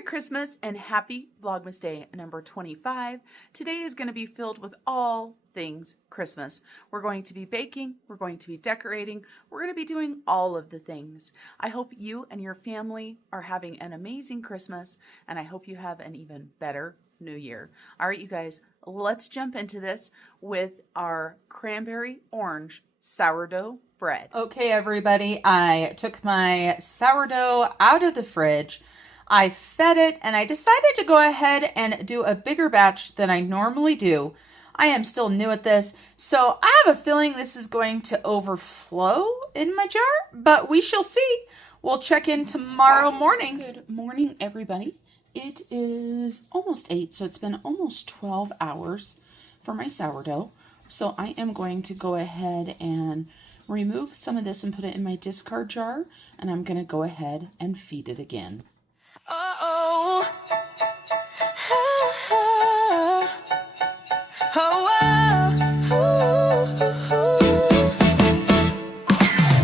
Merry Christmas and happy Vlogmas Day number 25. Today is going to be filled with all things Christmas. We're going to be baking, we're going to be decorating, we're going to be doing all of the things. I hope you and your family are having an amazing Christmas, and I hope you have an even better New Year. All right, you guys, let's jump into this with our cranberry orange sourdough bread. Okay, everybody, I took my sourdough out of the fridge. I fed it, and I decided to go ahead and do a bigger batch than I normally do. I am still new at this, so I have a feeling this is going to overflow in my jar, but we shall see. We'll check in tomorrow morning. Good morning, everybody. It is almost 8, so it's been almost 12 hours for my sourdough. So I am going to go ahead and remove some of this and put it in my discard jar, and I'm going to go ahead and feed it again. Oh,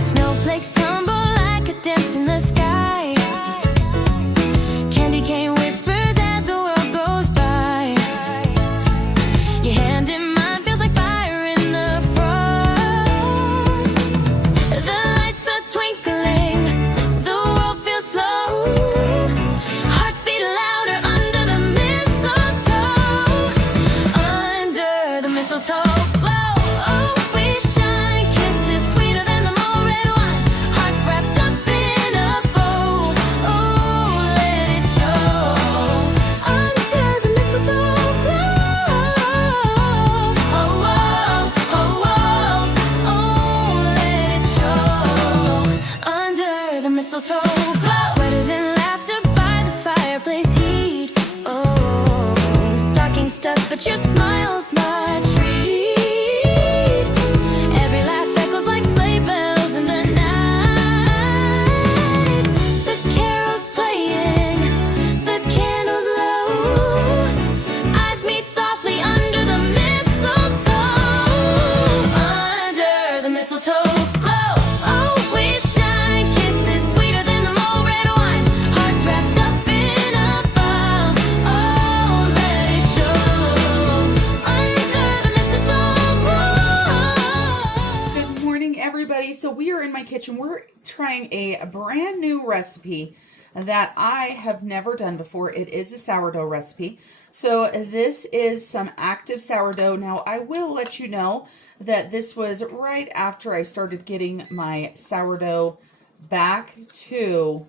snowflakes tumble like a dance in the sky. Candy cane whispers as the world goes by. Your hand in mine feels like fire in the frost. The lights are twinkling, the world feels slow. Hearts beat louder under the mistletoe. Under the mistletoe. Sweaters and laughter by the fireplace heat. Oh, stocking stuffed, but your smile's my treat. Every laugh echoes like sleigh bells in the night. The carols playing, the candles low. Eyes meet softly under the mistletoe. Under the mistletoe. So we are in my kitchen. We're trying a brand new recipe that I have never done before. It is a sourdough recipe. So this is some active sourdough. Now I will let you know that this was right after I started getting my sourdough back to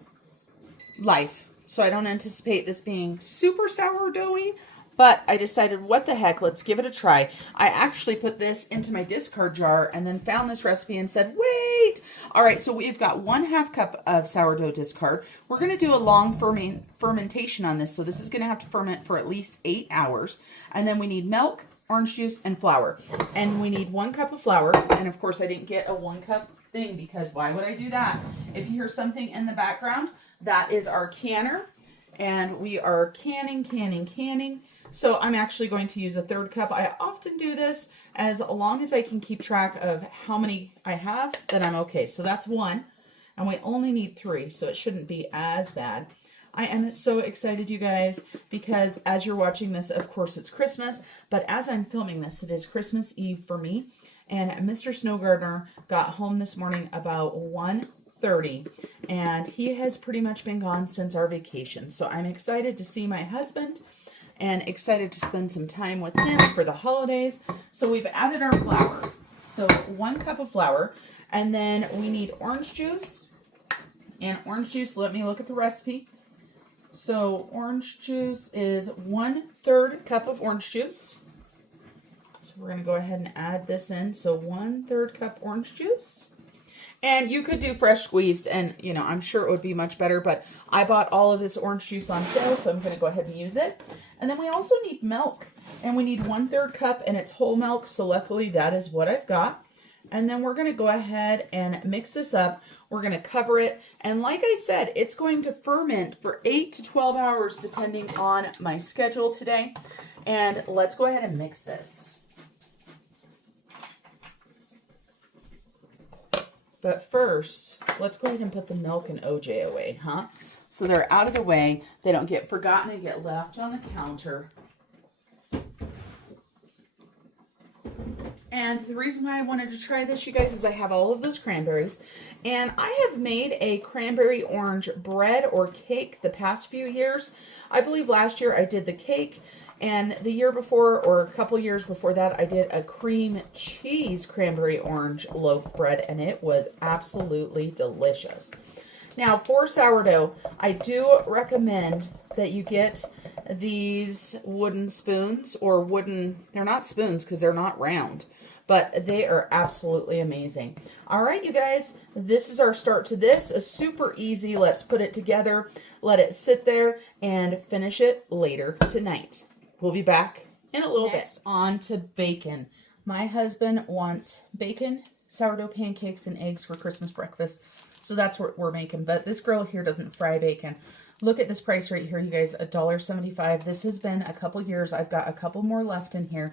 life. So I don't anticipate this being super sourdoughy, but I decided, what the heck, let's give it a try. I actually put this into my discard jar and then found this recipe and said, wait. All right, so we've got 1/2 cup of sourdough discard. We're going to do a long fermentation on this, so this is going to have to ferment for at least 8 hours. And then we need milk, orange juice, and flour. And we need 1 cup of flour. And of course, I didn't get a 1 cup thing because why would I do that? If you hear something in the background, that is our canner. And we are canning. So I'm actually going to use a 1/3 cup. I often do this as long as I can keep track of how many I have, then I'm okay. So that's 1, and we only need 3, so it shouldn't be as bad. I am so excited, you guys, because as you're watching this, of course, it's Christmas, but as I'm filming this, it is Christmas Eve for me, and Mr. Snow Gardener got home this morning about 1:30, and he has pretty much been gone since our vacation. So I'm excited to see my husband and excited to spend some time with him for the holidays. So we've added our flour. So 1 cup of flour, and then we need orange juice. And orange juice, let me look at the recipe. So orange juice is 1/3 cup of orange juice. So we're gonna go ahead and add this in. So 1/3 cup orange juice. And you could do fresh squeezed, and you know, I'm sure it would be much better, but I bought all of this orange juice on sale, so I'm going to go ahead and use it. And then we also need milk, and we need 1/3 cup, and it's whole milk, so luckily that is what I've got. And then we're going to go ahead and mix this up. We're going to cover it, and like I said, it's going to ferment for 8 to 12 hours depending on my schedule today. And let's go ahead and mix this. But first, let's go ahead and put the milk and OJ away, huh? so they're out of the way. They don't get forgotten and get left on the counter. And the reason why I wanted to try this, you guys, is I have all of those cranberries. And I have made a cranberry orange bread or cake the past few years. I believe last year I did the cake. And the year before, or a couple years before that, I did a cream cheese cranberry orange loaf bread. And it was absolutely delicious. Now, for sourdough, I do recommend that you get these wooden spoons, or wooden, they're not spoons because they're not round, but they are absolutely amazing. All right, you guys, this is our start to this. A super easy. Let's put it together, let it sit there, and finish it later tonight. We'll be back in a little bit. On to bacon. My husband wants bacon, sourdough pancakes, and eggs for Christmas breakfast. So that's what we're making. But this girl here doesn't fry bacon. Look at this price right here, you guys, $1.75. This has been a couple years. I've got a couple more left in here.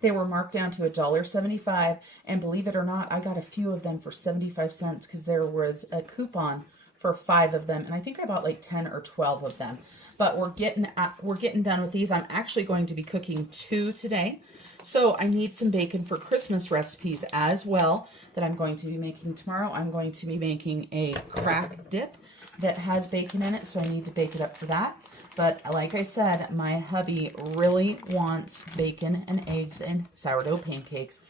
They were marked down to $1.75. And believe it or not, I got a few of them for 75 cents because there was a coupon for 5 of them. And I think I bought like 10 or 12 of them. But we're getting done with these. I'm actually going to be cooking 2 today. So I need some bacon for Christmas recipes as well that I'm going to be making tomorrow. I'm going to be making a crack dip that has bacon in it, so I need to bake it up for that. But like I said, my hubby really wants bacon and eggs and sourdough pancakes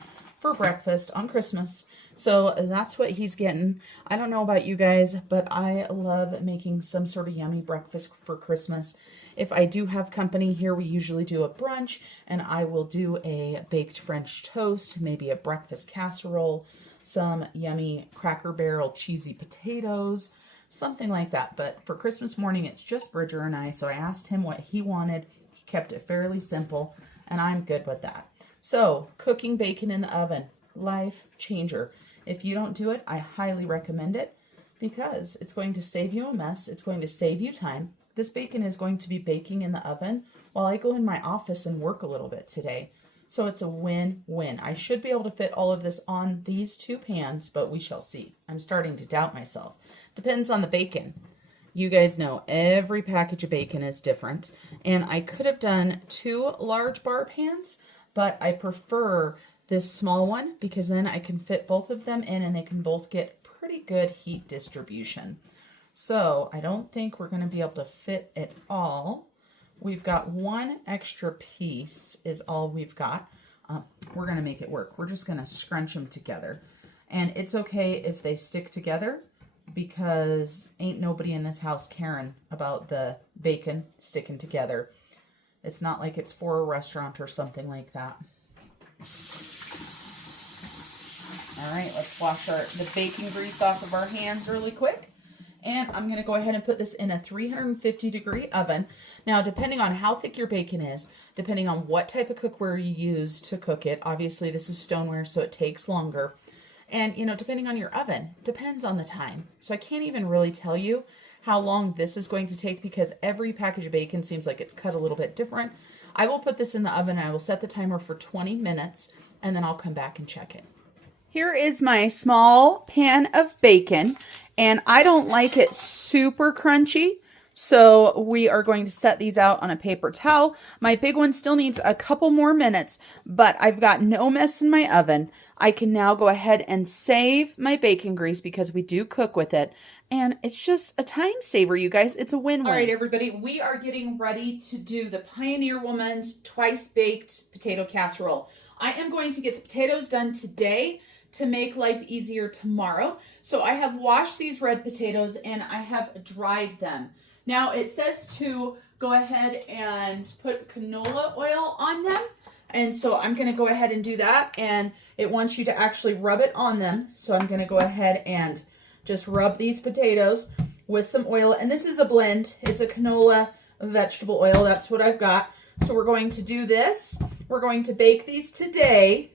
for breakfast on Christmas. So that's what he's getting. I don't know about you guys, but I love making some sort of yummy breakfast for Christmas. If I do have company here, we usually do a brunch, and I will do a baked French toast, maybe a breakfast casserole, some yummy Cracker Barrel cheesy potatoes, something like that. But for Christmas morning, it's just Bridger and I, so I asked him what he wanted. He kept it fairly simple, and I'm good with that. So, cooking bacon in the oven, life changer. If you don't do it, I highly recommend it because it's going to save you a mess. It's going to save you time. This bacon is going to be baking in the oven while I go in my office and work a little bit today. So it's a win-win. I should be able to fit all of this on these 2 pans, but we shall see. I'm starting to doubt myself. Depends on the bacon. You guys know every package of bacon is different. And I could have done 2 large bar pans, but I prefer this small one because then I can fit both of them in and they can both get pretty good heat distribution. So I don't think we're going to be able to fit it all. We've got 1 extra piece is all we've got. We're going to make it work. We're just going to scrunch them together. And it's okay if they stick together because ain't nobody in this house caring about the bacon sticking together. It's not like it's for a restaurant or something like that. All right, let's wash the bacon grease off of our hands really quick. And I'm going to go ahead and put this in a 350-degree oven. Now, depending on how thick your bacon is, depending on what type of cookware you use to cook it, obviously this is stoneware, so it takes longer. And, you know, depending on your oven, depends on the time. So I can't even really tell you how long this is going to take because every package of bacon seems like it's cut a little bit different. I will put this in the oven. I will set the timer for 20 minutes, and then I'll come back and check it. Here is my small pan of bacon, and I don't like it super crunchy, so we are going to set these out on a paper towel. My big one still needs a couple more minutes, but I've got no mess in my oven. I can now go ahead and save my bacon grease because we do cook with it, and it's just a time saver, you guys. It's a win-win. All right, everybody, we are getting ready to do the Pioneer Woman's twice-baked potato casserole. I am going to get the potatoes done today to make life easier tomorrow. So I have washed these red potatoes and I have dried them. Now it says to go ahead and put canola oil on them. And so I'm gonna go ahead and do that. And it wants you to actually rub it on them. So I'm gonna go ahead and just rub these potatoes with some oil. And this is a blend. It's a canola vegetable oil. That's what I've got. So we're going to do this. We're going to bake these today.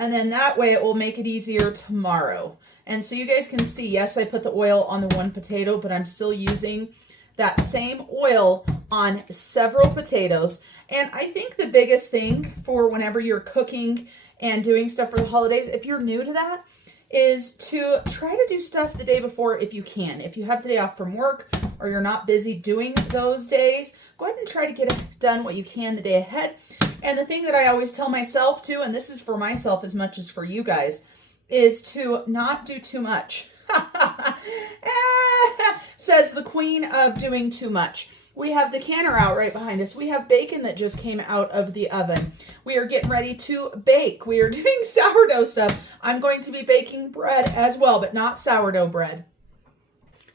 And then that way it will make it easier tomorrow. And so you guys can see, yes, I put the oil on the 1 potato, but I'm still using that same oil on several potatoes. And I think the biggest thing for whenever you're cooking and doing stuff for the holidays, if you're new to that, is to try to do stuff the day before if you can. If you have the day off from work or you're not busy doing those days, go ahead and try to get done what you can the day ahead. And the thing that I always tell myself too, and this is for myself as much as for you guys, is to not do too much. Says the queen of doing too much. We have the canner out right behind us. We have bacon that just came out of the oven. We are getting ready to bake. We are doing sourdough stuff. I'm going to be baking bread as well, but not sourdough bread.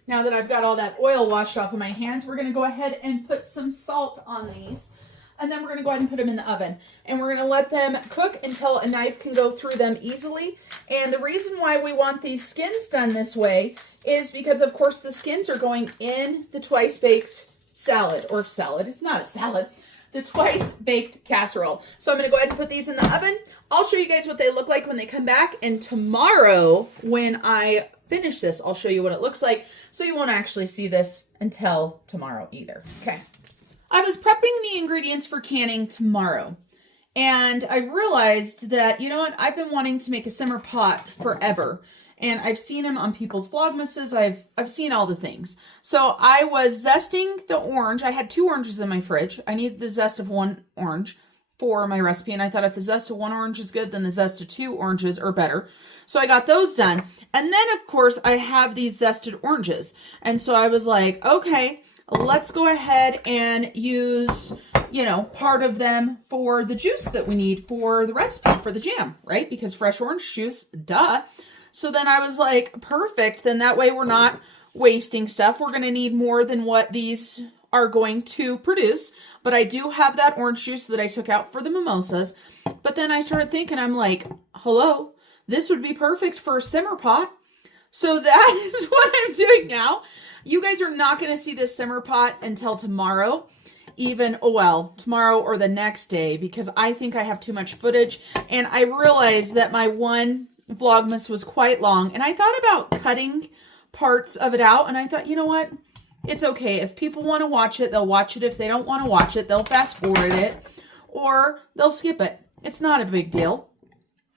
Now that I've got all that oil washed off of my hands, we're going to go ahead and put some salt on these. And then we're going to go ahead and put them in the oven. And we're going to let them cook until a knife can go through them easily. And the reason why we want these skins done this way is because, of course, the skins are going in the twice-baked salad. Or salad. It's not a salad. The twice-baked casserole. So I'm going to go ahead and put these in the oven. I'll show you guys what they look like when they come back. And tomorrow, when I finish this, I'll show you what it looks like. So you won't actually see this until tomorrow either. Okay. I was prepping the ingredients for canning tomorrow, and I realized that, you know what, I've been wanting to make a simmer pot forever, and I've seen them on people's Vlogmases. I've seen all the things. So I was zesting the orange. I had 2 oranges in my fridge. I needed the zest of 1 orange for my recipe, and I thought if the zest of 1 orange is good, then the zest of 2 oranges are better. So I got those done, and then, of course, I have these zested oranges, and so I was like, okay, let's go ahead and use, you know, part of them for the juice that we need for the recipe for the jam, right? Because fresh orange juice, duh. So then I was like, perfect. Then that way we're not wasting stuff. We're going to need more than what these are going to produce. But I do have that orange juice that I took out for the mimosas. But then I started thinking, I'm like, hello, this would be perfect for a simmer pot. So that is what I'm doing now. You guys are not going to see this simmer pot until tomorrow, tomorrow or the next day, because I think I have too much footage, and I realized that my one Vlogmas was quite long, and I thought about cutting parts of it out, and I thought, you know what, it's okay. If people want to watch it, they'll watch it. If they don't want to watch it, they'll fast forward it, or they'll skip it. It's not a big deal.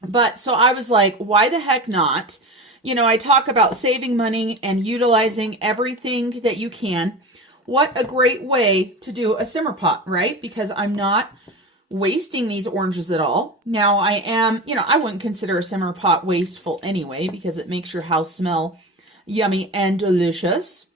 But so I was like, why the heck not? You know, I talk about saving money and utilizing everything that you can. What a great way to do a simmer pot, right? Because I'm not wasting these oranges at all. Now I am, you know, I wouldn't consider a simmer pot wasteful anyway, because it makes your house smell yummy and delicious.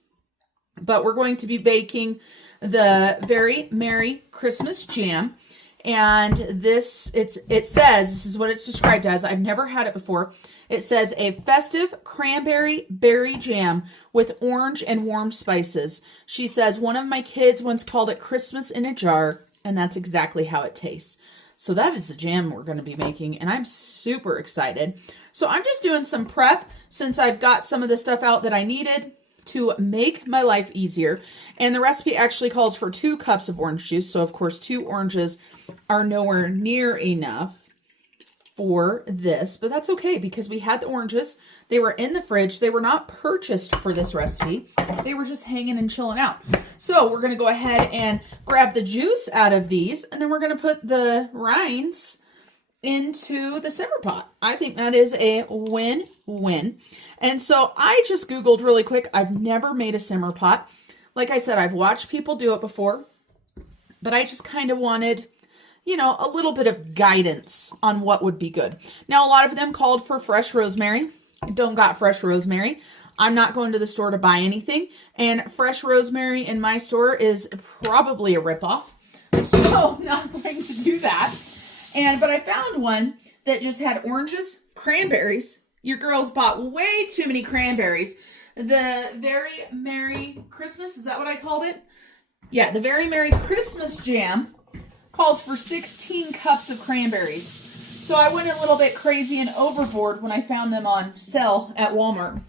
But we're going to be baking the Very Merry Christmas Jam. And this, it says, this is what it's described as. I've never had it before. It says a festive cranberry berry jam with orange and warm spices. She says, one of my kids once called it Christmas in a jar, and that's exactly how it tastes. So that is the jam we're going to be making, and I'm super excited. So I'm just doing some prep since I've got some of the stuff out that I needed to make my life easier. And the recipe actually calls for 2 cups of orange juice. So of course 2 oranges are nowhere near enough for this, but that's okay because we had the oranges. They were in the fridge. They were not purchased for this recipe. They were just hanging and chilling out. So we're going to go ahead and grab the juice out of these, and then we're going to put the rinds into the simmer pot. I think that is a win-win. And so I just Googled really quick. I've never made a simmer pot. Like I said, I've watched people do it before, but I just kind of wanted, you know, a little bit of guidance on what would be good. Now, a lot of them called for fresh rosemary. I don't got fresh rosemary. I'm not going to the store to buy anything. And fresh rosemary in my store is probably a ripoff. So I'm not going to do that. But I found one that just had oranges, cranberries. Your girls bought way too many cranberries. The Very Merry Christmas, is that what I called it? Yeah, the Very Merry Christmas Jam calls for 16 cups of cranberries. So I went a little bit crazy and overboard when I found them on sale at Walmart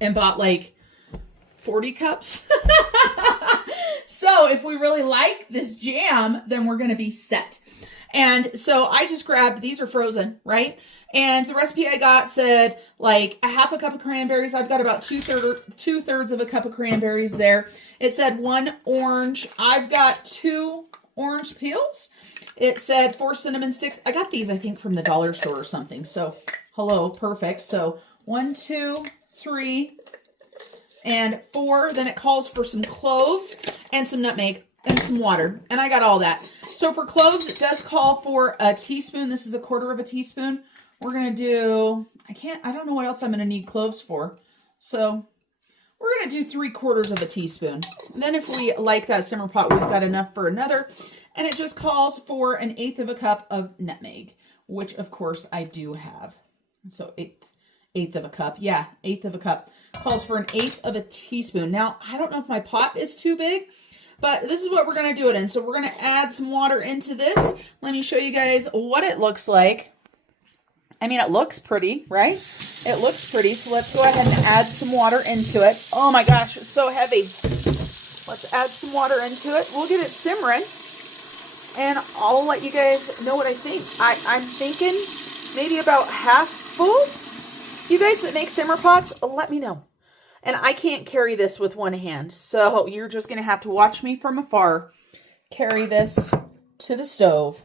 and bought like 40 cups. So if we really like this jam, then we're going to be set. And so I just grabbed, these are frozen, right? And the recipe I got said like a half a cup of cranberries. I've got about two-thirds of a cup of cranberries there. It said 1 orange. I've got 2 orange peels. It said 4 cinnamon sticks. I got these, I think, from the dollar store or something. So Hello, perfect. So 1, 2, 3, and 4. Then it calls for some cloves and some nutmeg and some water. And I got all that. So for cloves, it does call for a teaspoon. This is 1/4 of a teaspoon. We're going to do, I don't know what else I'm going to need cloves for. So we're going to do 3/4 of a teaspoon. And then if we like that simmer pot, we've got enough for another. And it just calls for 1/8 of a cup of nutmeg, which of course I do have. So eighth of a cup. Yeah, 1/8 of a cup. Calls for 1/8 of a teaspoon. Now, I don't know if my pot is too big, but this is what we're going to do it in. So we're going to add some water into this. Let me show you guys what it looks like. I mean, it looks pretty, right? It looks pretty. So let's go ahead and add some water into it. Oh my gosh, it's so heavy. Let's add some water into it. We'll get it simmering, and I'll let you guys know what I think. I'm thinking maybe about half full. You guys that make simmer pots, let me know. And I can't carry this with one hand, so you're just going to have to watch me from afar carry this to the stove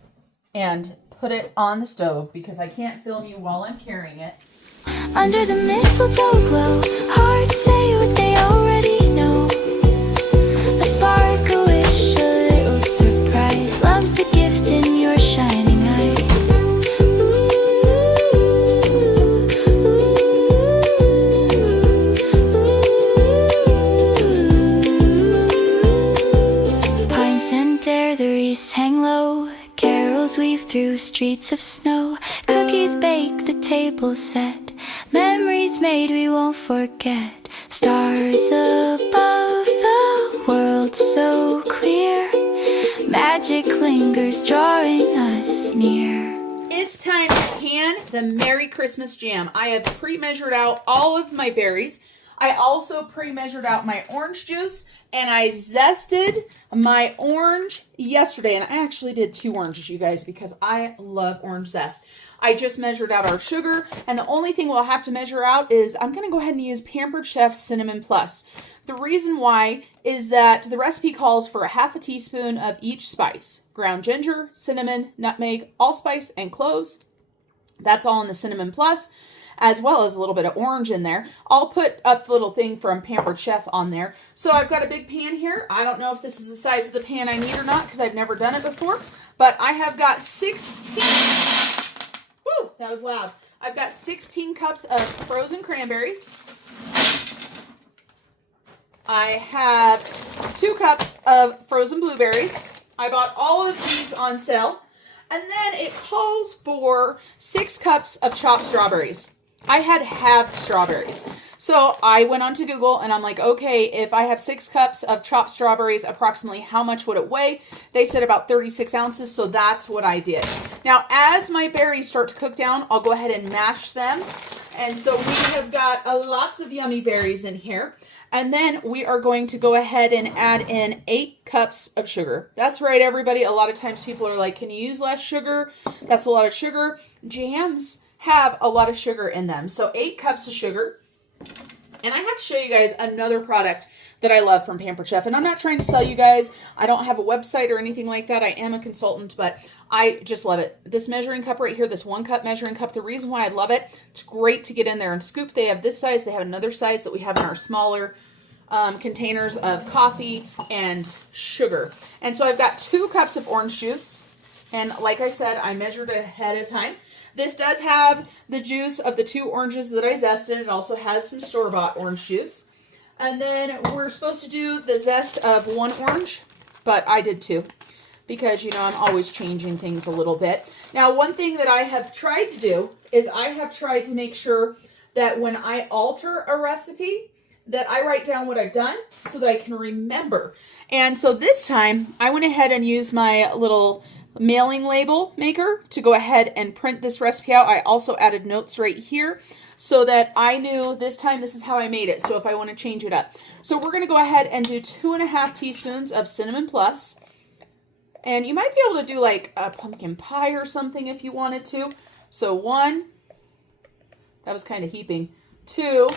and put it on the stove because I can't film you while I'm carrying it. Under the mistletoe glow, hard to say what they already know. A spark, a wish, a little surprise. Love's the gift in your shining eyes. Pines and air, the wreaths hang low. Carols weave through streets of snow. Cookies bake, the table set. Memories made we won't forget. Stars above, the world so clear. Magic lingers drawing us near. It's time to can the Merry Christmas jam. I have pre-measured out all of my berries. I also pre-measured out my orange juice, and I zested my orange yesterday. And I actually did 2 oranges, you guys, because I love orange zest. I just measured out our sugar, and the only thing we'll have to measure out is I'm going to go ahead and use Pampered Chef Cinnamon Plus. The reason why is that the recipe calls for 1/2 teaspoon of each spice. Ground ginger, cinnamon, nutmeg, allspice, and cloves. That's all in the Cinnamon Plus, as well as a little bit of orange in there. I'll put up the little thing from Pampered Chef on there. So I've got a big pan here. I don't know if this is the size of the pan I need or not because I've never done it before, but I have got 16... Woo, that was loud. I've got 16 cups of frozen cranberries. I have 2 cups of frozen blueberries. I bought all of these on sale. And then it calls for 6 cups of chopped strawberries. I had halved strawberries. So I went onto Google and I'm like, okay, if I have 6 cups of chopped strawberries, approximately how much would it weigh? They said about 36 ounces, so that's what I did. Now, as my berries start to cook down, I'll go ahead and mash them. And so we have got lots of yummy berries in here. And then we are going to go ahead and add in 8 cups of sugar. That's right, everybody. A lot of times people are like, can you use less sugar? That's a lot of sugar. Jams have a lot of sugar in them. So 8 cups of sugar. And I have to show you guys another product that I love from Pampered Chef. And I'm not trying to sell you guys. I don't have a website or anything like that. I am a consultant, but I just love it. This measuring cup right here, this 1 cup measuring cup, the reason why I love it, it's great to get in there and scoop. They have this size. They have another size that we have in our smaller containers of coffee and sugar. And so I've got 2 cups of orange juice. And like I said, I measured it ahead of time. This does have the juice of the 2 oranges that I zested. It also has some store-bought orange juice. And then we're supposed to do the zest of 1 orange, but I did 2 because, you know, I'm always changing things a little bit. Now, one thing that I have tried to do is I have tried to make sure that when I alter a recipe, that I write down what I've done so that I can remember. And so this time, I went ahead and used my little mailing label maker to go ahead and print this recipe out. I also added notes right here so that I knew this time this is how I made it. So if I want to change it up. So we're going to go ahead and do 2.5 teaspoons of Cinnamon Plus. And you might be able to do like a pumpkin pie or something if you wanted to. So 1, that was kind of heaping, 2.5.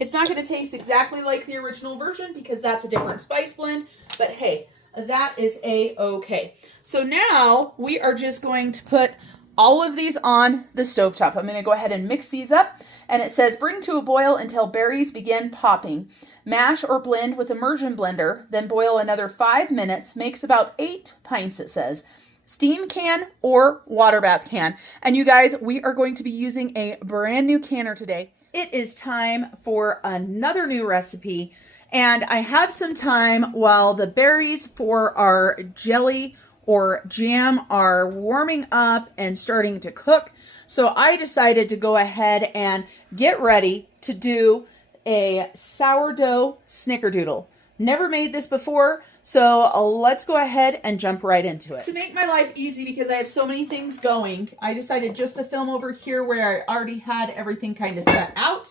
It's not going to taste exactly like the original version because that's a different spice blend. But hey, that is a-okay. So now we are just going to put all of these on the stovetop. I'm going to go ahead and mix these up. And it says, bring to a boil until berries begin popping. Mash or blend with immersion blender, then boil another 5 minutes. Makes about 8 pints, it says. Steam can or water bath can. And you guys, we are going to be using a brand new canner today. It is time for another new recipe. And I have some time while the berries for our jelly or jam are warming up and starting to cook. So I decided to go ahead and get ready to do a sourdough snickerdoodle. Never made this before, so let's go ahead and jump right into it. To make my life easy, because I have so many things going, I decided just to film over here where I already had everything kind of set out.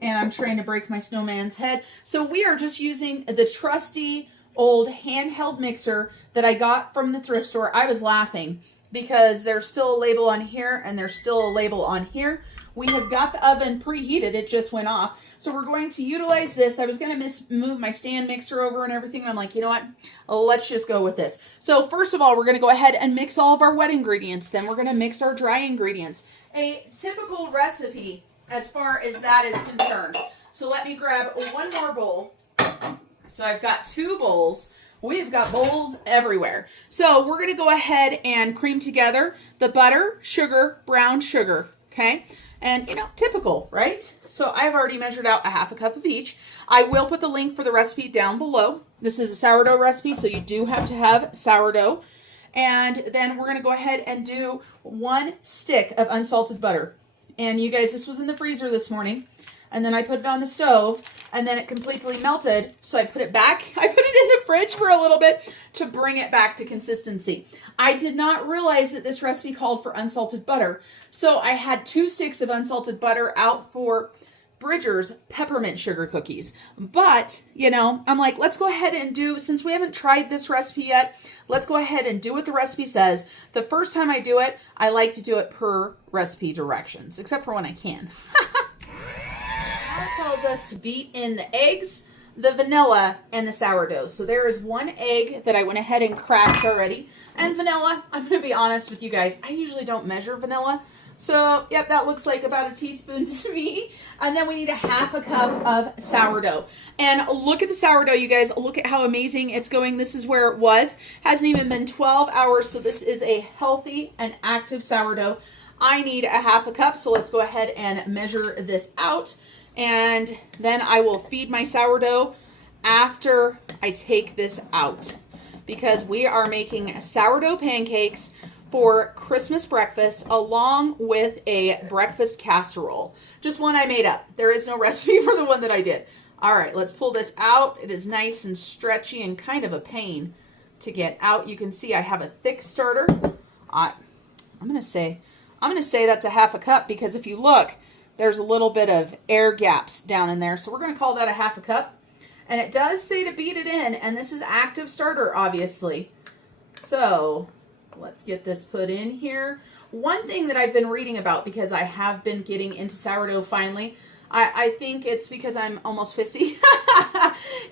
And I'm trying to break my snowman's head. So we are just using the trusty old handheld mixer that I got from the thrift store. I was laughing because there's still a label on here and there's still a label on here. We have got the oven preheated. It just went off. So we're going to utilize this. I was going to move my stand mixer over and everything. And I'm like, you know what? Let's just go with this. So first of all, we're going to go ahead and mix all of our wet ingredients. Then we're going to mix our dry ingredients. A typical recipe as far as that is concerned. So let me grab one more bowl. So I've got 2 bowls. We've got bowls everywhere. So we're going to go ahead and cream together the butter, sugar, brown sugar, okay? And, you know, typical, right? So I've already measured out a 1/2 cup of each. I will put the link for the recipe down below. This is a sourdough recipe, so you do have to have sourdough. And then we're going to go ahead and do 1 stick of unsalted butter. And you guys, this was in the freezer this morning. And then I put it on the stove, and then it completely melted. So I put it back. I put it in the fridge for a little bit to bring it back to consistency. I did not realize that this recipe called for unsalted butter. So I had 2 sticks of unsalted butter out for Bridger's peppermint sugar cookies. But, you know, I'm like, let's go ahead and do, since we haven't tried this recipe yet, let's go ahead and do what the recipe says. The first time I do it, I like to do it per recipe directions, except for when I can. It tells us to beat in the eggs, the vanilla, and the sourdough. So there is 1 egg that I went ahead and cracked already. And vanilla, I'm going to be honest with you guys, I usually don't measure vanilla. So, yep, that looks like about a teaspoon to me. And then we need a 1/2 cup of sourdough. And look at the sourdough, you guys. Look at how amazing it's going. This is where it was. Hasn't even been 12 hours, so this is a healthy and active sourdough. I need a 1/2 cup, so let's go ahead and measure this out. And then I will feed my sourdough after I take this out, because we are making sourdough pancakes for Christmas breakfast along with a breakfast casserole. Just one I made up. There is no recipe for the one that I did. All right, let's pull this out. It is nice and stretchy and kind of a pain to get out. You can see I have a thick starter. I'm gonna say that's a 1/2 cup, because if you look, there's a little bit of air gaps down in there. So we're going to call that a 1/2 cup. And it does say to beat it in. And this is active starter, obviously. So let's get this put in here. One thing that I've been reading about, because I have been getting into sourdough finally, I think it's because I'm almost 50,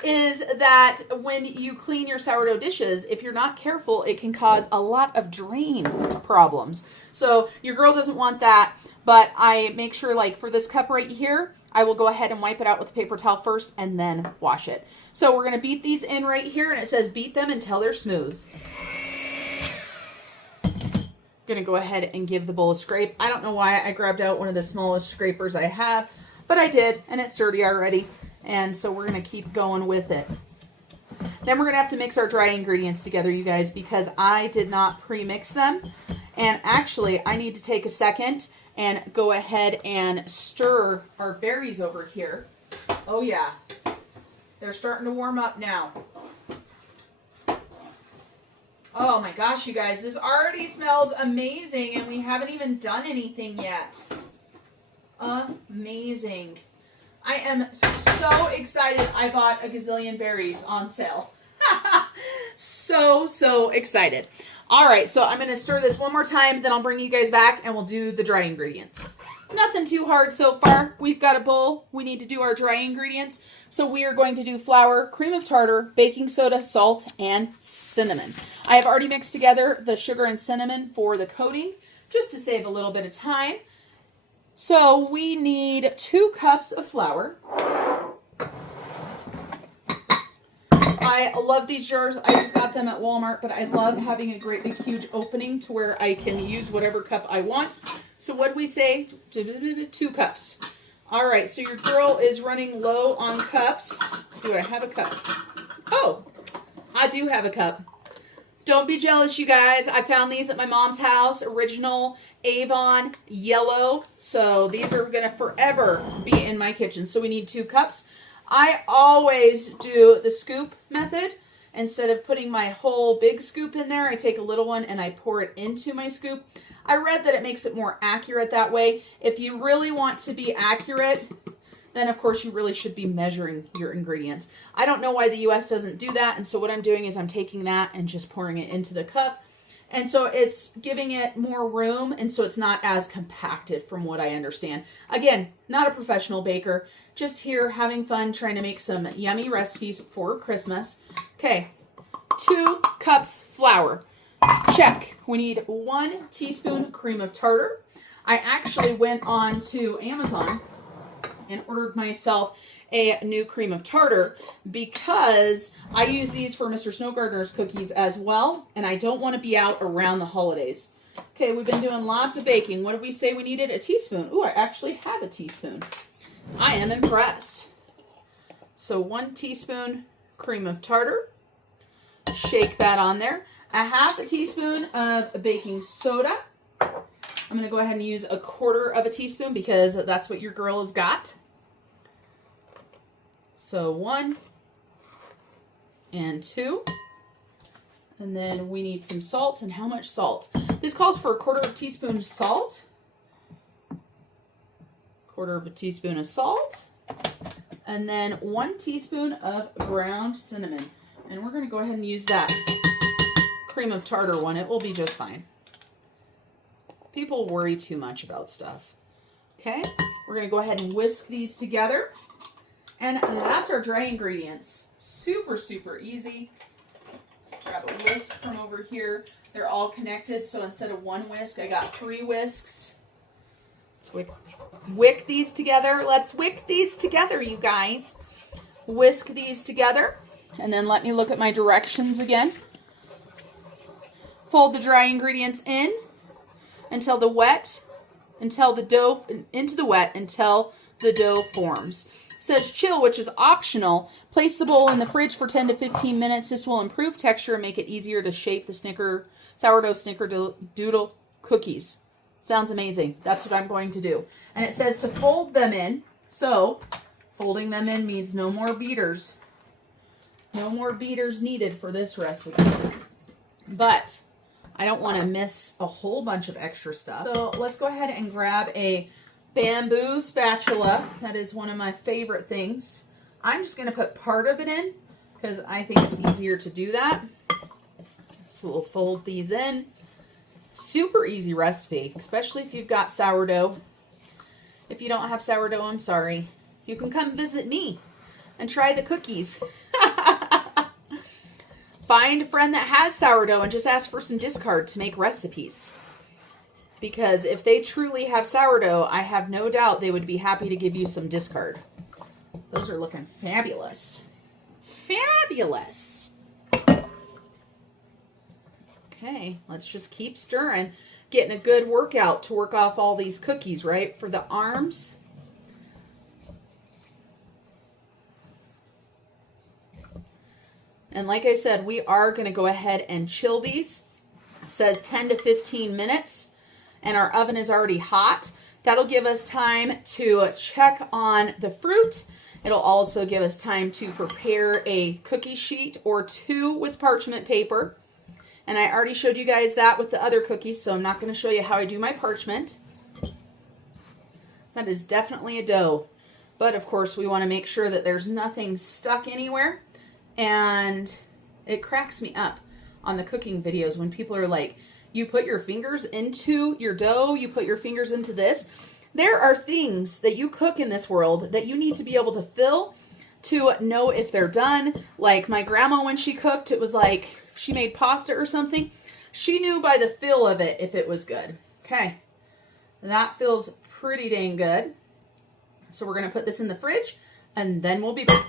is that when you clean your sourdough dishes, if you're not careful, it can cause a lot of drain problems. So your girl doesn't want that, but I make sure, like for this cup right here, I will go ahead and wipe it out with a paper towel first and then wash it. So we're going to beat these in right here, and it says beat them until they're smooth. Going to go ahead and give the bowl a scrape. I don't know why I grabbed out one of the smallest scrapers I have, but I did, and it's dirty already. And so we're going to keep going with it. Then we're going to have to mix our dry ingredients together, you guys, because I did not pre-mix them. And actually, I need to take a second and go ahead and stir our berries over here. Oh yeah, they're starting to warm up now. Oh my gosh, you guys, this already smells amazing, and we haven't even done anything yet. Amazing. I am so excited I bought a gazillion berries on sale. So excited. All right, so I'm going to stir this one more time, then I'll bring you guys back and we'll do the dry ingredients. Nothing too hard so far. We've got a bowl. We need to do our dry ingredients. So we are going to do flour, cream of tartar, baking soda, salt, and cinnamon. I have already mixed together the sugar and cinnamon for the coating, just to save a little bit of time. So we need 2 cups of flour. I love these jars. I just got them at Walmart, but I love having a great big huge opening to where I can use whatever cup I want. So what do we say? 2 cups. All right, so your girl is running low on cups. Do I have a cup? Oh, I do have a cup. Don't be jealous, you guys. I found these at my mom's house, original Avon yellow. So these are going to forever be in my kitchen. So we need 2 cups. I always do the scoop method. Instead of putting my whole big scoop in there, I take a little one and I pour it into my scoop. I read that it makes it more accurate that way. If you really want to be accurate, then of course you really should be measuring your ingredients. I don't know why the US doesn't do that, and so what I'm doing is I'm taking that and just pouring it into the cup. And so it's giving it more room, and so it's not as compacted from what I understand. Again, not a professional baker, just here having fun trying to make some yummy recipes for Christmas. Okay, 2 cups flour. Check. We need 1 teaspoon cream of tartar. I actually went on to Amazon and ordered myself a new cream of tartar because I use these for Mr. Snow Gardener's cookies as well, and I don't want to be out around the holidays. Okay, we've been doing lots of baking. What did we say we needed? A teaspoon. Ooh, I actually have a teaspoon. I am impressed. So 1 teaspoon cream of tartar. Shake that on there. A half a teaspoon of baking soda. I'm going to go ahead and use 1/4 of a teaspoon because that's what your girl has got. So 1 and 2. And then we need some salt. And how much salt? This calls for 1/4 teaspoon salt. 1/4 teaspoon of salt. And then 1 teaspoon of ground cinnamon. And we're going to go ahead and use that cream of tartar one. It will be just fine. People worry too much about stuff. Okay, we're going to go ahead and whisk these together. And that's our dry ingredients. Super, super easy. Grab a whisk from over here. They're all connected, so instead of 1 whisk, I got 3 whisks. Let's wick these together. Let's wick these together, you guys. Whisk these together. And then let me look at my directions again. Fold the dry ingredients in until the dough, into the wet until the dough forms. It says chill, which is optional. Place the bowl in the fridge for 10 to 15 minutes. This will improve texture and make it easier to shape the sourdough snickerdoodle cookies. Sounds amazing. That's what I'm going to do. And it says to fold them in. So folding them in means no more beaters. No more beaters needed for this recipe. But I don't want to miss a whole bunch of extra stuff. So let's go ahead and grab a bamboo spatula. That is one of my favorite things. I'm just going to put part of it in because I think it's easier to do that. So we'll fold these in. Super easy recipe, especially if you've got sourdough. If you don't have sourdough, I'm sorry. You can come visit me and try the cookies. Find a friend that has sourdough and just ask for some discard to make recipes. Because if they truly have sourdough, I have no doubt they would be happy to give you some discard. Those are looking fabulous. Fabulous. Okay, let's just keep stirring. Getting a good workout to work off all these cookies, right? For the arms. And like I said, we are going to go ahead and chill these. It says 10 to 15 minutes. And our oven is already hot. That'll give us time to check on the fruit. It'll also give us time to prepare a cookie sheet or 2 with parchment paper. And I already showed you guys that with the other cookies, so I'm not going to show you how I do my parchment. That is definitely a dough. But of course, we want to make sure that there's nothing stuck anywhere. And it cracks me up on the cooking videos when people are like, you put your fingers into your dough, you put your fingers into this. There are things that you cook in this world that you need to be able to feel to know if they're done. Like my grandma, when she cooked, it was like she made pasta or something. She knew by the feel of it if it was good. Okay, that feels pretty dang good. So we're going to put this in the fridge and then we'll be back.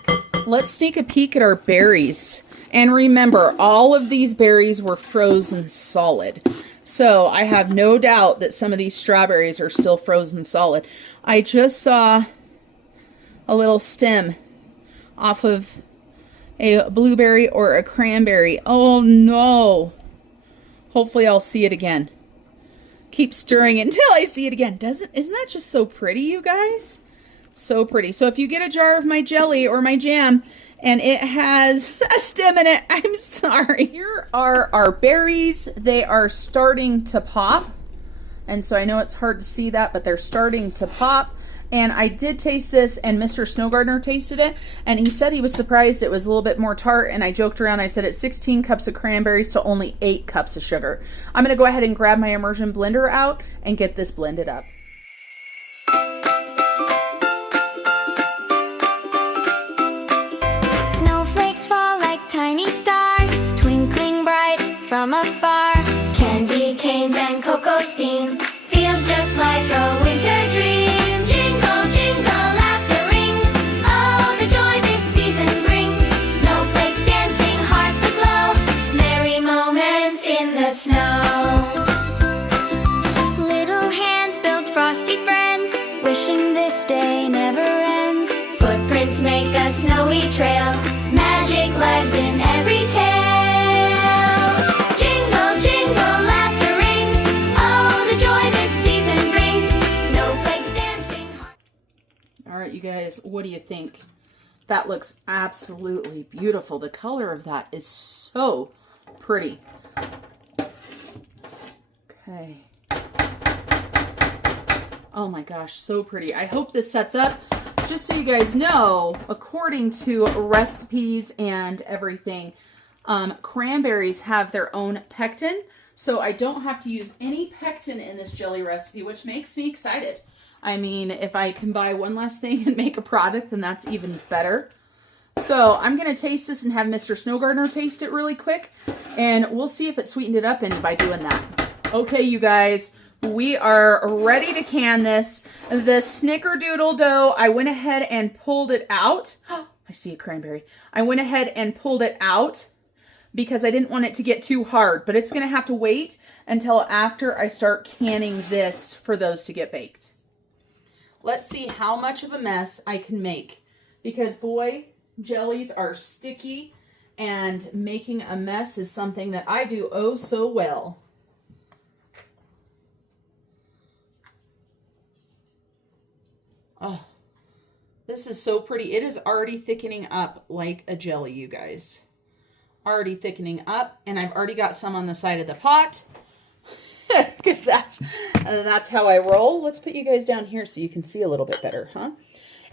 Let's take a peek at our berries. And remember, all of these berries were frozen solid. So I have no doubt that some of these strawberries are still frozen solid. I just saw a little stem off of a blueberry or a cranberry. Oh no. Hopefully I'll see it again. Keep stirring until I see it again. Isn't that just so pretty, you guys? So pretty. So if you get a jar of my jelly or my jam and it has a stem in it, I'm sorry. Here are our berries. They are starting to pop. And so I know it's hard to see that, but they're starting to pop. And I did taste this, and Mr. Snow Gardener tasted it, and he said he was surprised it was a little bit more tart, and I joked around. I said it's 16 cups of cranberries to only 8 cups of sugar. I'm going to go ahead and grab my immersion blender out and get this blended up. Snowflakes fall like tiny stars, twinkling bright from afar. Candy canes and cocoa steam, feels just like a winter dream. Jingle, jingle, laughter rings. Oh, the joy this season brings. Snowflakes dancing, hearts aglow. Merry moments in the snow. Little hands build frosty friends, wishing this day never ends. Footprints make a snowy trail. Magic lives in every tale. Jingle, jingle, laughter rings. Oh, the joy this season brings. Snowflakes dancing. All right, you guys, what do you think? That looks absolutely beautiful. The color of that is so pretty. Okay. Oh my gosh, so pretty. I hope this sets up. Just so you guys know, according to recipes and everything, cranberries have their own pectin. So I don't have to use any pectin in this jelly recipe, which makes me excited. I mean, if I can buy one less thing and make a product, then that's even better. So I'm going to taste this and have Mr. Snow Gardener taste it really quick. And we'll see if it sweetened it up by doing that. Okay, you guys. We are ready to can this. The snickerdoodle dough, I went ahead and pulled it out. Oh, I see a cranberry. I went ahead and pulled it out because I didn't want it to get too hard, but it's going to have to wait until after I start canning this for those to get baked. Let's see how much of a mess I can make, because boy, jellies are sticky and making a mess is something that I do oh so well. Oh, this is so pretty. It is already thickening up like a jelly, you guys. Already thickening up, and I've already got some on the side of the pot because that's how I roll. Let's put you guys down here so you can see a little bit better, huh?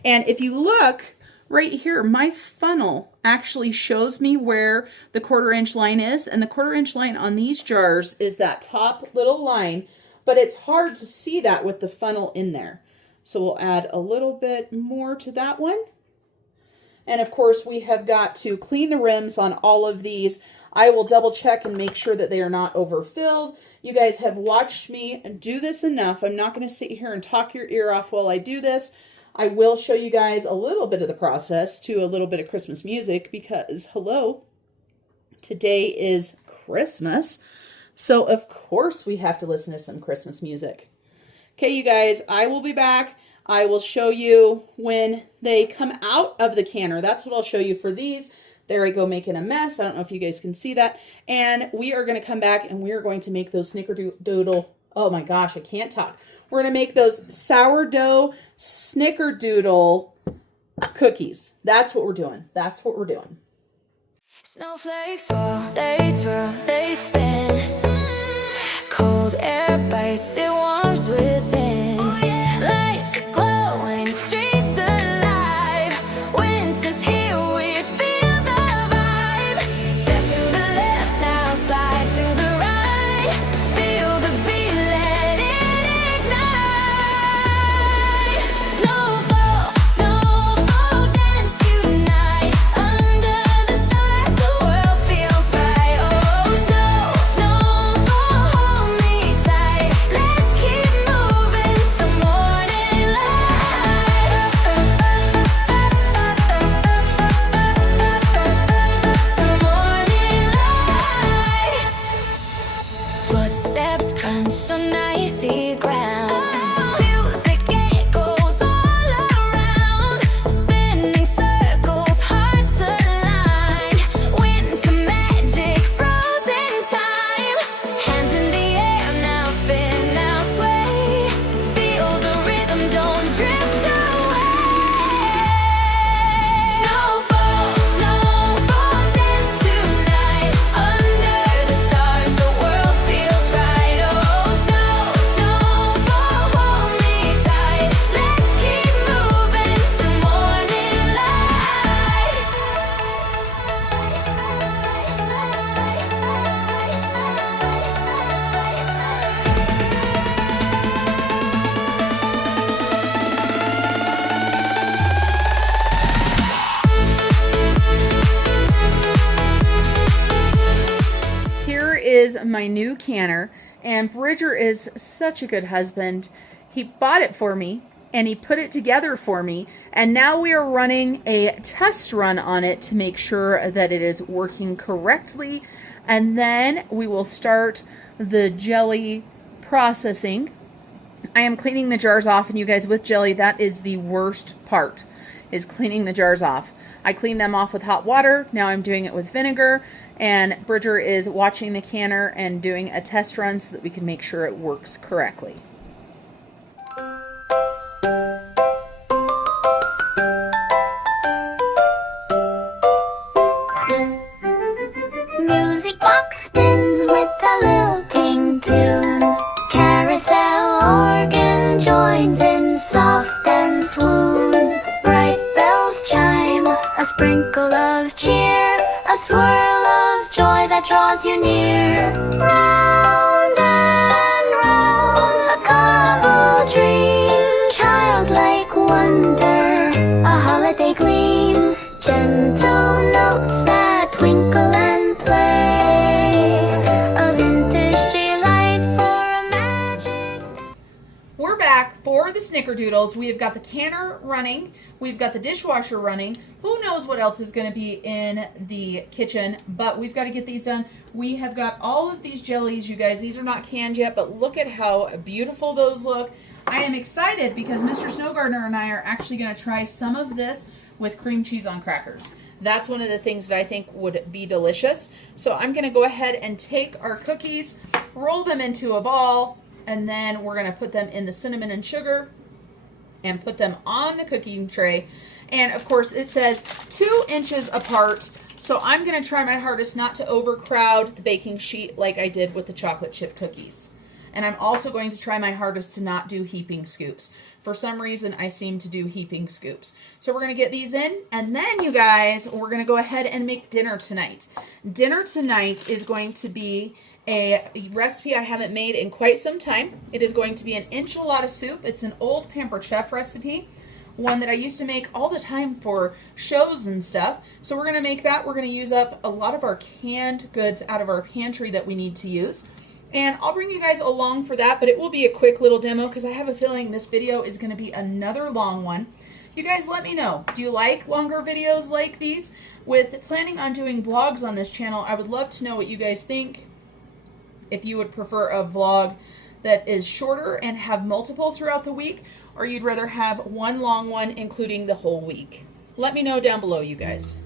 And if you look right here, my funnel actually shows me where the 1/4 inch line is, and the 1/4 inch line on these jars is that top little line, but it's hard to see that with the funnel in there. So we'll add a little bit more to that one. And of course, we have got to clean the rims on all of these. I will double check and make sure that they are not overfilled. You guys have watched me do this enough. I'm not going to sit here and talk your ear off while I do this. I will show you guys a little bit of the process to a little bit of Christmas music because, hello, today is Christmas. So of course we have to listen to some Christmas music. Okay, you guys, I will be back. I will show you when they come out of the canner. That's what I'll show you for these. There I go making a mess. I don't know if you guys can see that. And we are going to come back and we are going to make those snickerdoodle. Oh my gosh, I can't talk. We're going to make those sourdough snickerdoodle cookies. That's what we're doing. That's what we're doing. Snowflakes fall, they twirl, they spin. Cold air bites, it warms within. Lights are glowing, streets alive. Winter's here, we feel the vibe. Step to the left now, slide to the right. Feel the beat, let it ignite. my new canner, and Bridger is such a good husband. He bought it for me and he put it together for me, and now we are running a test run on it to make sure that it is working correctly, and then we will start the jelly processing. I am cleaning the jars off, and you guys, with jelly, that is the worst part, is cleaning the jars off. I cleaned them off with hot water. Now I'm doing it with vinegar, and Bridger is watching the canner and doing a test run so that we can make sure it works correctly. Music box spins with a lilting tune. Carousel organ joins in soft and swoon. Bright bells chime, a sprinkle of cheer, a swirl of joy that draws you near. Round and round, a carnival dream, childlike wonder, a holiday gleam, gentle notes that twinkle and play, a vintage delight for a magic. We're back for the snickerdoodles. We have got the canner running. We've got the dishwasher running. Who knows what else is going to be in the kitchen, but we've got to get these done. We have got all of these jellies, you guys. These are not canned yet, but look at how beautiful those look. I am excited because Mr. Snow Gardener and I are actually going to try some of this with cream cheese on crackers. That's one of the things that I think would be delicious. So I'm going to go ahead and take our cookies, roll them into a ball, and then we're going to put them in the cinnamon and sugar and put them on the cooking tray. And of course it says 2 inches apart. So I'm going to try my hardest not to overcrowd the baking sheet like I did with the chocolate chip cookies. And I'm also going to try my hardest to not do heaping scoops. For some reason, I seem to do heaping scoops. So we're going to get these in, and then, you guys, we're going to go ahead and make dinner tonight. Dinner tonight is going to be a recipe I haven't made in quite some time. It is going to be an enchilada soup. It's an old Pampered Chef recipe, one that I used to make all the time for shows and stuff. So we're going to make that. We're going to use up a lot of our canned goods out of our pantry that we need to use. And I'll bring you guys along for that, but it will be a quick little demo because I have a feeling this video is going to be another long one. You guys let me know. Do you like longer videos like these? With planning on doing vlogs on this channel, I would love to know what you guys think. If you would prefer a vlog that is shorter and have multiple throughout the week, or you'd rather have one long one including the whole week. Let me know down below, you guys.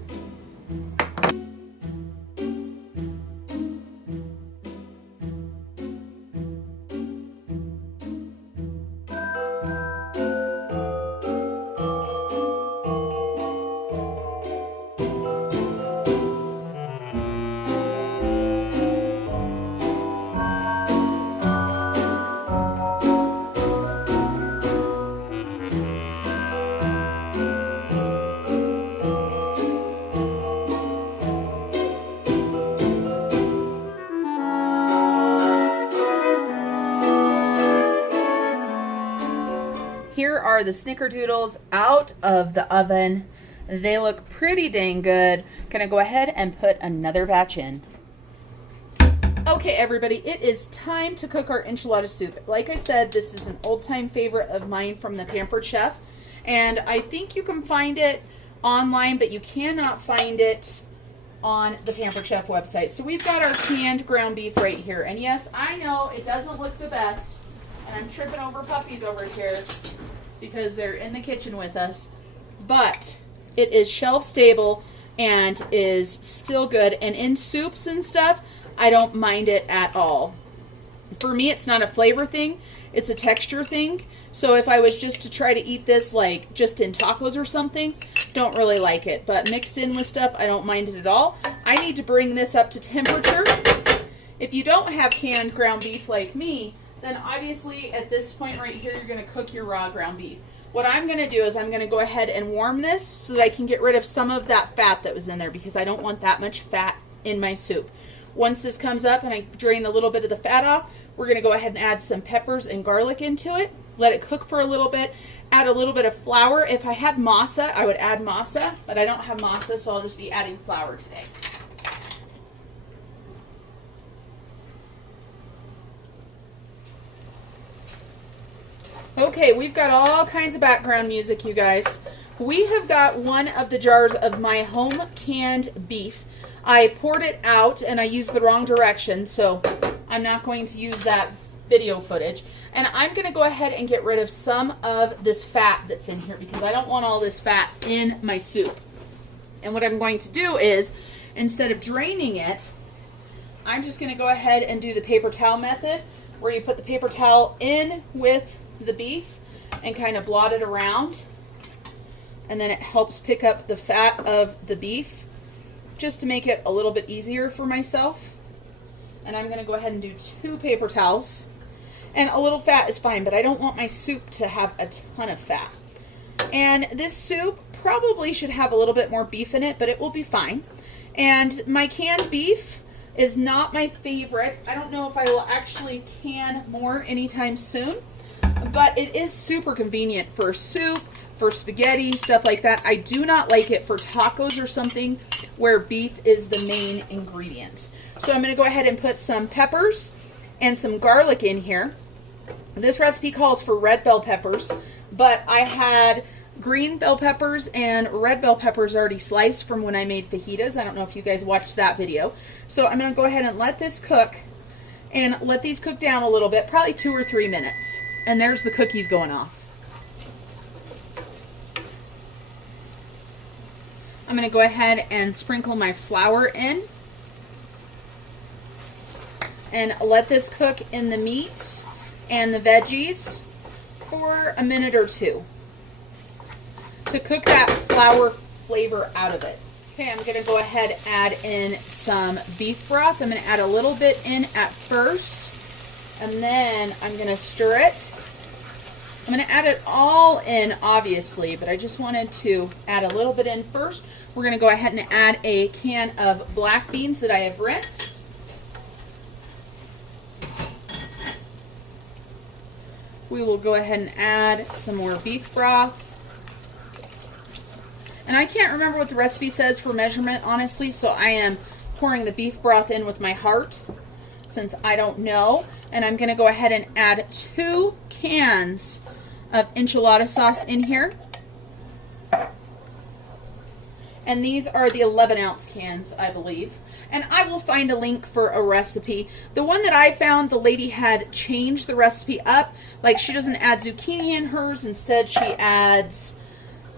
Here are the snickerdoodles out of the oven. They look pretty dang good. Gonna go ahead and put another batch in. Okay, everybody, it is time to cook our enchilada soup. Like I said, this is an old-time favorite of mine from the Pampered Chef, and I think you can find it online, but you cannot find it on the Pampered Chef website. So we've got our canned ground beef right here, and yes, I know it doesn't look the best, and I'm tripping over puppies over here because they're in the kitchen with us, but it is shelf stable and is still good. And in soups and stuff, I don't mind it at all. For me, it's not a flavor thing, it's a texture thing. So if I was just to try to eat this like just in tacos or something, don't really like it. But mixed in with stuff, I don't mind it at all. I need to bring this up to temperature. If you don't have canned ground beef like me, then obviously at this point right here, you're going to cook your raw ground beef. What I'm going to do is I'm going to go ahead and warm this so that I can get rid of some of that fat that was in there, because I don't want that much fat in my soup. Once this comes up and I drain a little bit of the fat off, we're going to go ahead and add some peppers and garlic into it. Let it cook for a little bit. Add a little bit of flour. If I had masa, I would add masa, but I don't have masa, so I'll just be adding flour today. Okay, we've got all kinds of background music, you guys. We have got one of the jars of my home canned beef. I poured it out and I used the wrong direction, so I'm not going to use that video footage. And I'm going to go ahead and get rid of some of this fat that's in here because I don't want all this fat in my soup. And what I'm going to do is, instead of draining it, I'm just going to go ahead and do the paper towel method, where you put the paper towel in with the beef and kind of blot it around, and then it helps pick up the fat of the beef just to make it a little bit easier for myself. And I'm going to go ahead and do 2 paper towels, and a little fat is fine, but I don't want my soup to have a ton of fat. And this soup probably should have a little bit more beef in it, but it will be fine. And my canned beef is not my favorite. I don't know if I will actually can more anytime soon, but it is super convenient for soup, for spaghetti, stuff like that. I do not like it for tacos or something where beef is the main ingredient. So I'm going to go ahead and put some peppers and some garlic in here. This recipe calls for red bell peppers, but I had green bell peppers and red bell peppers already sliced from when I made fajitas. I don't know if you guys watched that video. So I'm going to go ahead and let this cook, and let these cook down a little bit, probably 2 or 3 minutes. And there's the cookies going off. I'm going to go ahead and sprinkle my flour in and let this cook in the meat and the veggies for a minute or 2 to cook that flour flavor out of it. Okay, I'm going to go ahead and add in some beef broth. I'm going to add a little bit in at first, and then I'm going to stir it. I'm going to add it all in, obviously, but I just wanted to add a little bit in first. We're going to go ahead and add a can of black beans that I have rinsed. We will go ahead and add some more beef broth. And I can't remember what the recipe says for measurement, honestly, so I am pouring the beef broth in with my heart since I don't know. And I'm going to go ahead and add 2 cans of enchilada sauce in here. And these are the 11-ounce cans, I believe. And I will find a link for a recipe. The one that I found, the lady had changed the recipe up. Like, she doesn't add zucchini in hers. Instead, she adds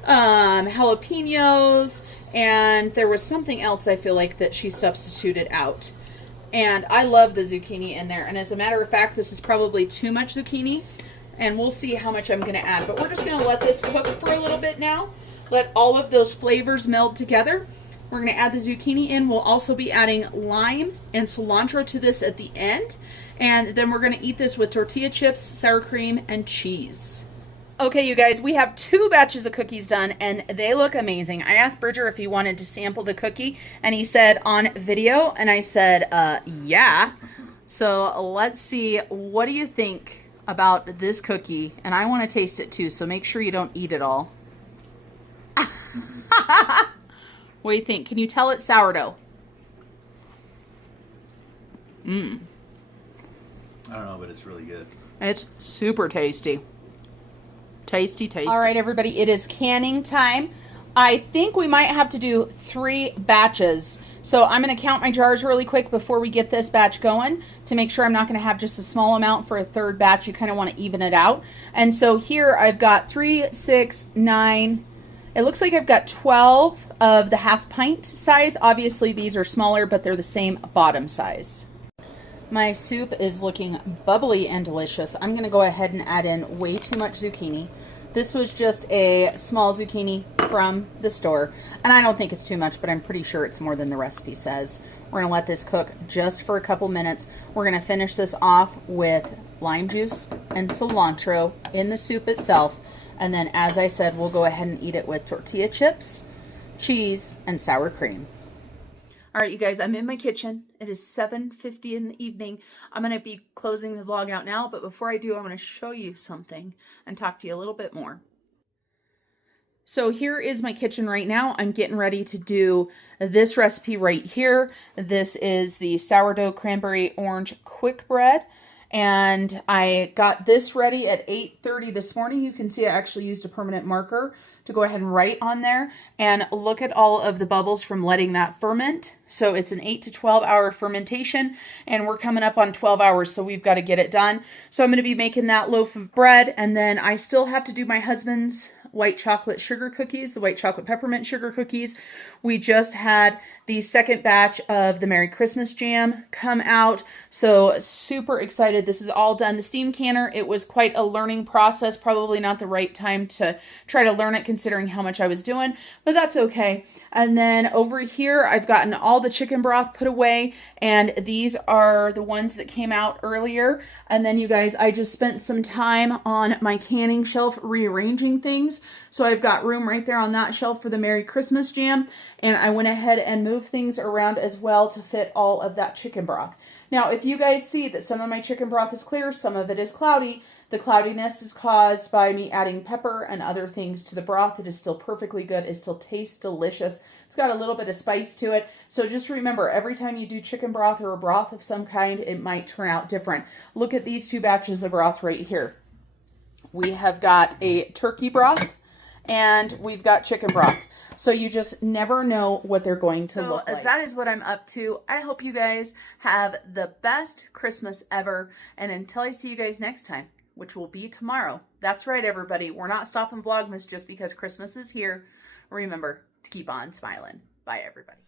jalapenos, and there was something else I feel like that she substituted out. And I love the zucchini in there. And as a matter of fact, this is probably too much zucchini. And we'll see how much I'm going to add. But we're just going to let this cook for a little bit now. Let all of those flavors meld together. We're going to add the zucchini in. We'll also be adding lime and cilantro to this at the end. And then we're going to eat this with tortilla chips, sour cream, and cheese. Okay, you guys, we have 2 batches of cookies done, and they look amazing. I asked Bridger if he wanted to sample the cookie, and he said on video, and I said, yeah. So let's see, what do you think about this cookie? And I want to taste it too, so make sure you don't eat it all. What do you think? Can you tell it's sourdough? I don't know, but it's really good. It's super tasty. Tasty, tasty. All right, everybody, it is canning time. I think we might have to do 3 batches. So I'm going to count my jars really quick before we get this batch going to make sure I'm not going to have just a small amount for a 3rd batch. You kind of want to even it out. And so here I've got 3, 6, 9. It looks like I've got 12 of the half pint size. Obviously, these are smaller, but they're the same bottom size. My soup is looking bubbly and delicious. I'm going to go ahead and add in way too much zucchini. This was just a small zucchini from the store. And I don't think it's too much, but I'm pretty sure it's more than the recipe says. We're going to let this cook just for a couple minutes. We're going to finish this off with lime juice and cilantro in the soup itself. And then, as I said, we'll go ahead and eat it with tortilla chips, cheese, and sour cream. All right, you guys, I'm in my kitchen. It is 7:50 in the evening. I'm going to be closing the vlog out now, but before I do, I'm going to show you something and talk to you a little bit more. So here is my kitchen right now. I'm getting ready to do this recipe right here. This is the sourdough cranberry orange quick bread. And I got this ready at 8:30 this morning. You can see I actually used a permanent marker to go ahead and write on there, and look at all of the bubbles from letting that ferment. So it's an 8 to 12 hour fermentation, and we're coming up on 12 hours, so we've got to get it done. So I'm going to be making that loaf of bread, and then I still have to do my husband's white chocolate sugar cookies, the white chocolate peppermint sugar cookies. We just had the second batch of the Merry Christmas jam come out, so super excited. This is all done. The steam canner, it was quite a learning process, probably not the right time to try to learn it considering how much I was doing, but that's okay. And then over here, I've gotten all the chicken broth put away, and these are the ones that came out earlier. And then you guys, I just spent some time on my canning shelf rearranging things. So I've got room right there on that shelf for the Merry Christmas jam. And I went ahead and moved things around as well to fit all of that chicken broth. Now, if you guys see that some of my chicken broth is clear, some of it is cloudy, the cloudiness is caused by me adding pepper and other things to the broth. It is still perfectly good. It still tastes delicious. It's got a little bit of spice to it. So just remember, every time you do chicken broth or a broth of some kind, it might turn out different. Look at these two batches of broth right here. We have got a turkey broth and we've got chicken broth. So you just never know what they're going to look like. That is what I'm up to. I hope you guys have the best Christmas ever. And until I see you guys next time, which will be tomorrow. That's right, everybody. We're not stopping Vlogmas just because Christmas is here. Remember to keep on smiling. Bye, everybody.